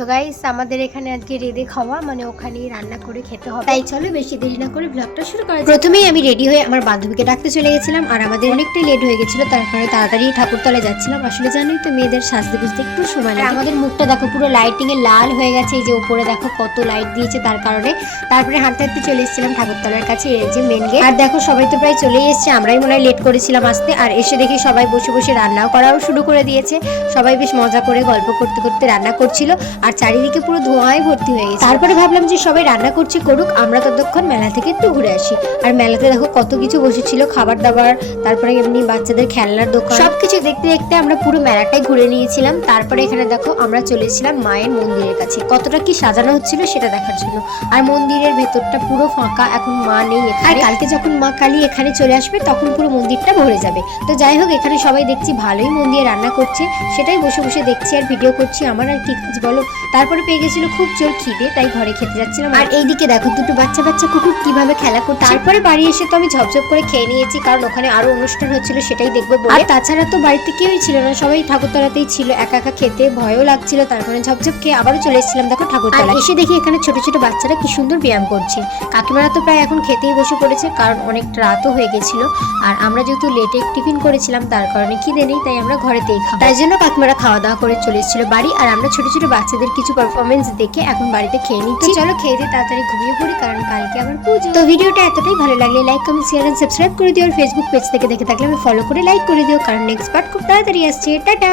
তো গাইস আমাদের এখানে আজকে রেডি খাওয়া মানে ওখানেই রান্না করে খেতে হবে, তাই চলো বেশি দেরি না করে ব্লগটা শুরু করা যাক। প্রথমেই আমি রেডি হয়ে আমার বান্ধবীকে ডাকতে চলে গেছিলাম, আর আমাদের অনেকটাই লেট হয়ে গেছিল, তার কারণে তাড়াতাড়ি ঠাকুরতলায় যাচ্ছিলাম। আসলে জানোই তো মেয়েদের সাজতে বুঝতে একটু সময় লাগে। আমাদের মুখটা দেখো পুরো লাইটিং এ লাল হয়ে গেছে, এই যে উপরে দেখো কত লাইট দিয়েছে তার কারণে। তারপরে হাঁটতে হাঁটতে চলে এসেছিলাম ঠাকুরতলার কাছে, এই যে মেন গেট। আর দেখো সবাই তো প্রায় চলেই এসছে, আমরাই মনে হয় লেট করেছিলাম আসতে। আর এসে দেখি সবাই বসে বসে রান্নাও করাও শুরু করে দিয়েছে। সবাই বেশ মজা করে গল্প করতে করতে রান্না করছিল, আর চারিদিকে পুরো ধোঁয়ায় ভর্তি হয়ে গেছে। তারপরে ভাবলাম যে সবাই রান্না করছে করুক, আমরা ততক্ষণ মেলা থেকে একটু ঘুরে আসি। আর মেলাতে দেখো কত কিছু বসেছিল, খাবার দাবার, তারপরে এমনি বাচ্চাদের খেলনার দোকান, সবকিছু দেখতে দেখতে আমরা পুরো মেলাটাই ঘুরে নিয়েছিলাম। তারপরে এখানে দেখো আমরা চলে এসেছিলাম মায়ের মন্দিরের কাছে, কতটা কি সাজানো হচ্ছিল সেটা দেখার জন্য। আর মন্দিরের ভেতরটা পুরো ফাঁকা, এখন মা নেই এখানে। আর কালকে যখন মা কালী এখানে চলে আসবে তখন পুরো মন্দিরটা ভরে যাবে। তো যাই হোক, এখানে সবাই দেখছি ভালোই মন দিয়ে রান্না করছে, সেটাই বসে বসে দেখছি আর ভিডিও করছি। আমার আর কি কাজ বলো। তারপরে পেয়ে গেছিল খুব জোর খিদে, তাই ঘরে খেতে যাচ্ছিলাম। আর এইদিকে দেখো দুটো বাচ্চা বাচ্চা কুকুর কিভাবে খেলা করছে। তারপরে বাড়ি এসে তো আমি ঝপঝপ করে খেয়ে নিয়েছি, কারণ ওখানে আরো অনুষ্ঠান হচ্ছিল সেটাই দেখবো বলে। আর তাছাড়া তো বাড়িতে কেউই ছিল না, সবাই ঠাকুরতলাতেই ছিল। একা একা খেতে ভয়ও লাগছিল, তারপরে ঝপঝপ খেয়ে আবারও চলে এসেছিলাম দেখো ঠাকুরতলা। এসে দেখি এখানে ছোট ছোট বাচ্চারা কি সুন্দর ব্যায়াম করছে। কাকিমারা তো প্রায় এখন খেতেই বসে পড়েছে, কারণ অনেক রাতও হয়ে গেছিল। আর আমরা যেহেতু লেটে টিফিন করেছিলাম তার কারণে খিদে নেই, তাই আমরা ঘরেতেই খাবো। তাই জন্য কাকিমারা খাওয়া দাওয়া করে চলে এসেছিল বাড়ি। আর আমরা ছোট ছোট বাচ্চাদের কিছু পারফরমেন্স দেখে এখন বাড়িতে খেয়ে নিচ্ছি। চলো খেয়ে দিয়ে তাড়াতাড়ি ঘুমিয়ে পড়ি, কারণ কালকে আবার পুজো। তো ভিডিওটা এতটাই ভালো লাগলে like comment share and subscribe করে দিও। আর ফেসবুক পেজ থেকে দেখে থাকলে আমি ফলো করে লাইক করে দিও, কারণ নেক্সট পার্ট খুব তাড়াতাড়ি আসছে। টাটা।